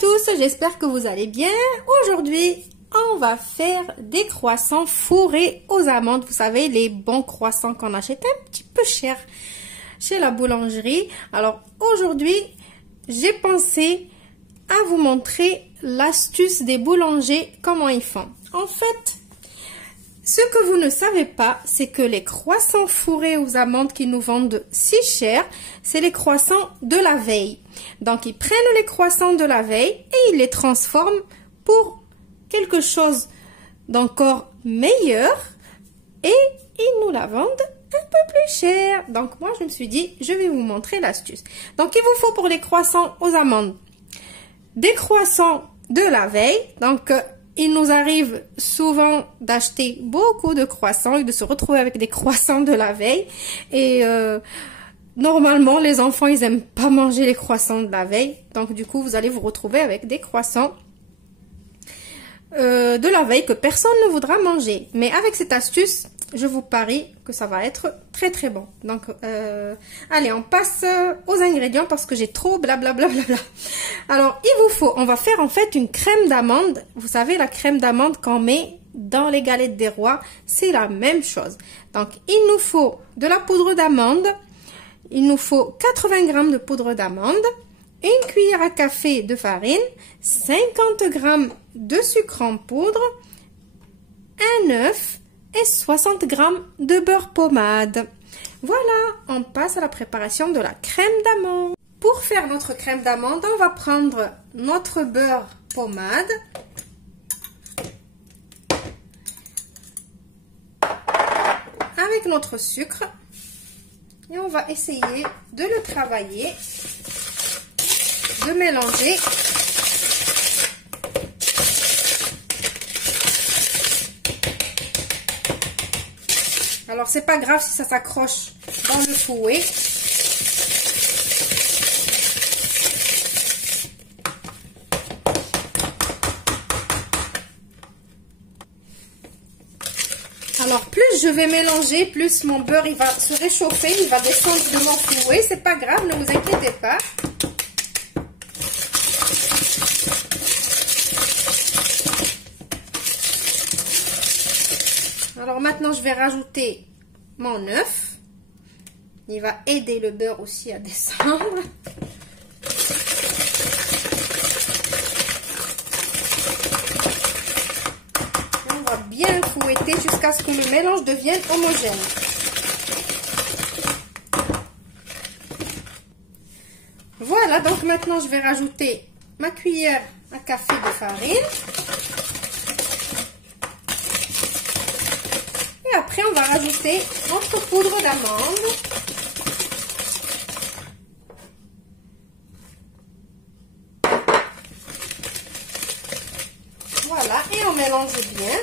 tous, j'espère que vous allez bien. Aujourd'hui, on va faire des croissants fourrés aux amandes. Vous savez, les bons croissants qu'on achète un petit peu cher chez la boulangerie. Alors aujourd'hui, j'ai pensé à vous montrer l'astuce des boulangers, comment ils font. En fait, ce que vous ne savez pas, c'est que les croissants fourrés aux amandes qu'ils nous vendent si cher, c'est les croissants de la veille. Donc, ils prennent les croissants de la veille et ils les transforment pour quelque chose d'encore meilleur et ils nous la vendent un peu plus cher. Donc, moi, je me suis dit, je vais vous montrer l'astuce. Donc, il vous faut pour les croissants aux amandes des croissants de la veille. Donc, il nous arrive souvent d'acheter beaucoup de croissants et de se retrouver avec des croissants de la veille. Et normalement, les enfants, ils aiment pas manger les croissants de la veille. Donc, du coup, vous allez vous retrouver avec des croissants de la veille que personne ne voudra manger. Mais avec cette astuce, je vous parie que ça va être très très bon. Donc, allez, on passe aux ingrédients parce que j'ai trop blablabla. Alors, il vous faut, on va faire en fait une crème d'amande. Vous savez, la crème d'amande qu'on met dans les galettes des rois, c'est la même chose. Donc, il nous faut de la poudre d'amande. Il nous faut 80 g de poudre d'amande, une cuillère à café de farine, 50 g de sucre en poudre, un œuf et 60 g de beurre pommade. Voilà, on passe à la préparation de la crème d'amande. Pour faire notre crème d'amande, on va prendre notre beurre pommade, avec notre sucre et on va essayer de le travailler, de mélanger. Alors, c'est pas grave si ça s'accroche dans le fouet. Alors, plus je vais mélanger, plus mon beurre il va se réchauffer, il va descendre de mon fouet. C'est pas grave, ne vous inquiétez pas. Alors maintenant, je vais rajouter mon œuf. Il va aider le beurre aussi à descendre. On va bien fouetter jusqu'à ce que le mélange devienne homogène. Voilà, donc maintenant je vais rajouter ma cuillère à café de farine. Et après, on va rajouter notre poudre d'amande. Voilà, et on mélange bien.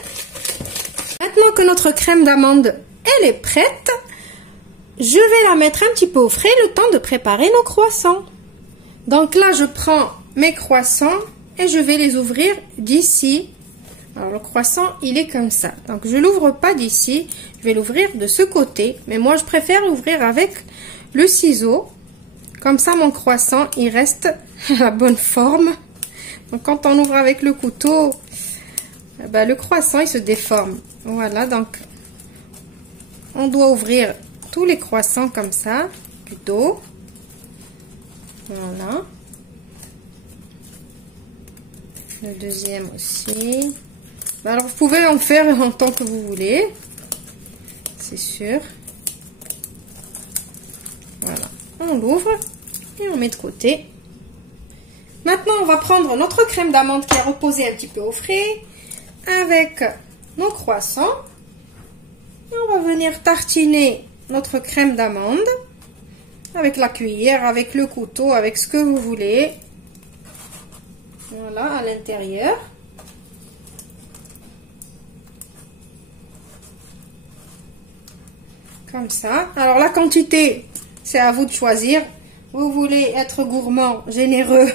Maintenant que notre crème d'amande, elle est prête, je vais la mettre un petit peu au frais le temps de préparer nos croissants. Donc là, je prends mes croissants et je vais les ouvrir d'ici. Alors, le croissant, il est comme ça. Donc, je ne l'ouvre pas d'ici. Je vais l'ouvrir de ce côté. Mais moi, je préfère l'ouvrir avec le ciseau. Comme ça, mon croissant, il reste à la bonne forme. Donc, quand on ouvre avec le couteau, le croissant, il se déforme. Voilà, donc, on doit ouvrir tous les croissants comme ça, du dos. Voilà. Le deuxième aussi. Alors, vous pouvez en faire en tant que vous voulez, c'est sûr. Voilà, on l'ouvre et on met de côté. Maintenant, on va prendre notre crème d'amande qui a reposé un petit peu au frais avec nos croissants. Et on va venir tartiner notre crème d'amande avec la cuillère, avec le couteau, avec ce que vous voulez. Voilà, à l'intérieur. Comme ça. Alors, la quantité, c'est à vous de choisir. Vous voulez être gourmand, généreux,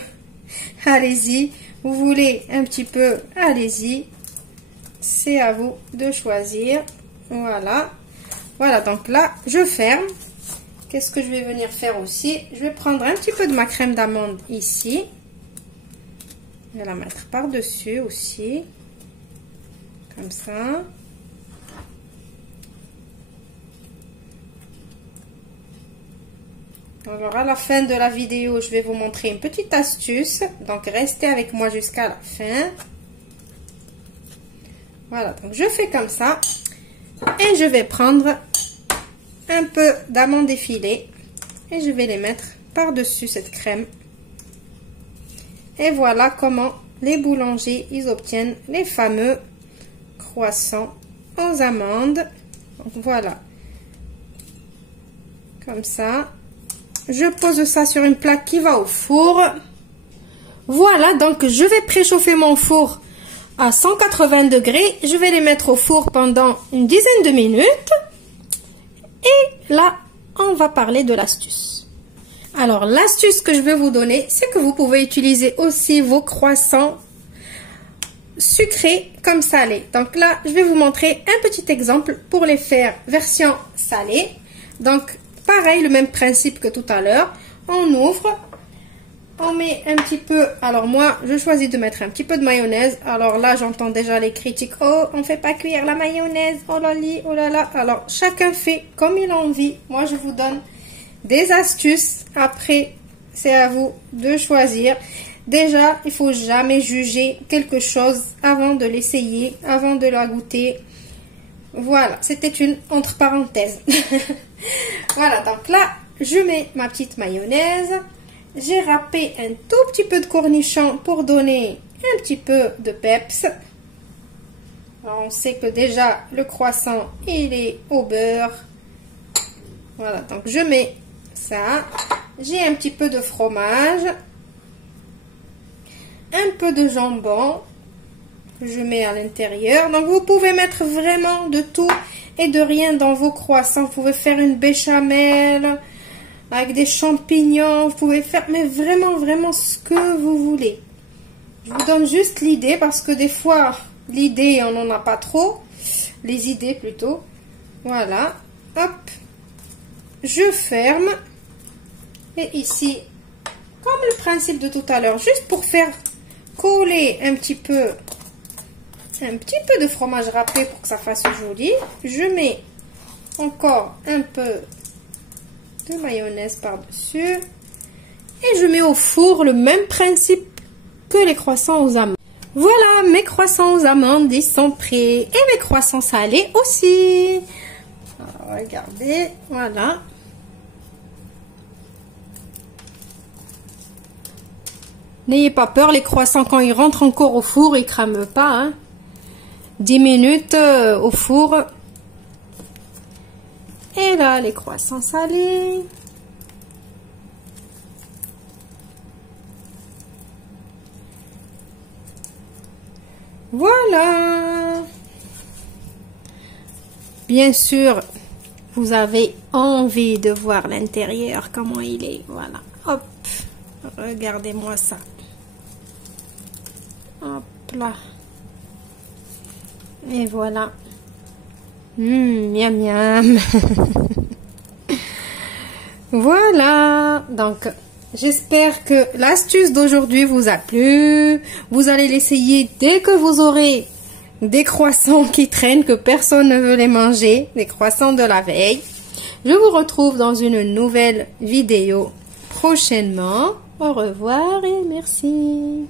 allez-y. Vous voulez un petit peu, allez-y. C'est à vous de choisir. Voilà. Voilà, donc là, je ferme. Qu'est-ce que je vais venir faire aussi? Je vais prendre un petit peu de ma crème d'amande ici. Je vais la mettre par-dessus aussi. Comme ça. Alors, à la fin de la vidéo, je vais vous montrer une petite astuce. Donc, restez avec moi jusqu'à la fin. Voilà, donc je fais comme ça. Et je vais prendre un peu d'amandes effilées. Et je vais les mettre par-dessus cette crème. Et voilà comment les boulangers, ils obtiennent les fameux croissants aux amandes. Donc, voilà. Comme ça. Je pose ça sur une plaque qui va au four. Voilà, donc je vais préchauffer mon four à 180 degrés. Je vais les mettre au four pendant une dizaine de minutes. Et là, on va parler de l'astuce. Alors, l'astuce que je vais vous donner, c'est que vous pouvez utiliser aussi vos croissants sucrés comme salés. Donc là, je vais vous montrer un petit exemple pour les faire version salée. Donc, pareil, le même principe que tout à l'heure. On ouvre, on met un petit peu. Alors moi, je choisis de mettre un petit peu de mayonnaise. Alors là, j'entends déjà les critiques. Oh, on ne fait pas cuire la mayonnaise. Oh là là, oh là là. Alors, chacun fait comme il a envie. Moi, je vous donne des astuces. Après, c'est à vous de choisir. Déjà, il faut jamais juger quelque chose avant de l'essayer, avant de la goûter. Voilà, c'était une entre parenthèses. Voilà, donc là, je mets ma petite mayonnaise. J'ai râpé un tout petit peu de cornichons pour donner un petit peu de peps. Alors, on sait que déjà, le croissant, il est au beurre. Voilà, donc je mets ça. J'ai un petit peu de fromage. Un peu de jambon. Je mets à l'intérieur. Donc, vous pouvez mettre vraiment de tout et de rien dans vos croissants. Vous pouvez faire une béchamel avec des champignons. Vous pouvez faire, mais vraiment, vraiment ce que vous voulez. Je vous donne juste l'idée parce que des fois, l'idée, on n'en a pas trop. Les idées plutôt. Voilà. Hop. Je ferme. Et ici, comme le principe de tout à l'heure, juste pour faire coller un petit peu de fromage râpé pour que ça fasse joli. Je mets encore un peu de mayonnaise par-dessus. Et je mets au four le même principe que les croissants aux amandes. Voilà, mes croissants aux amandes, ils sont prêts. Et mes croissants salés aussi. Alors, regardez, voilà. N'ayez pas peur, les croissants, quand ils rentrent encore au four, ils ne crament pas, hein. 10 minutes au four. Et là, les croissants salés. Voilà. Bien sûr, vous avez envie de voir l'intérieur, comment il est. Voilà. Hop. Regardez-moi ça. Hop là. Et voilà. Miam miam. Voilà. Donc, j'espère que l'astuce d'aujourd'hui vous a plu. Vous allez l'essayer dès que vous aurez des croissants qui traînent, que personne ne veut les manger. Des croissants de la veille. Je vous retrouve dans une nouvelle vidéo prochainement. Au revoir et merci.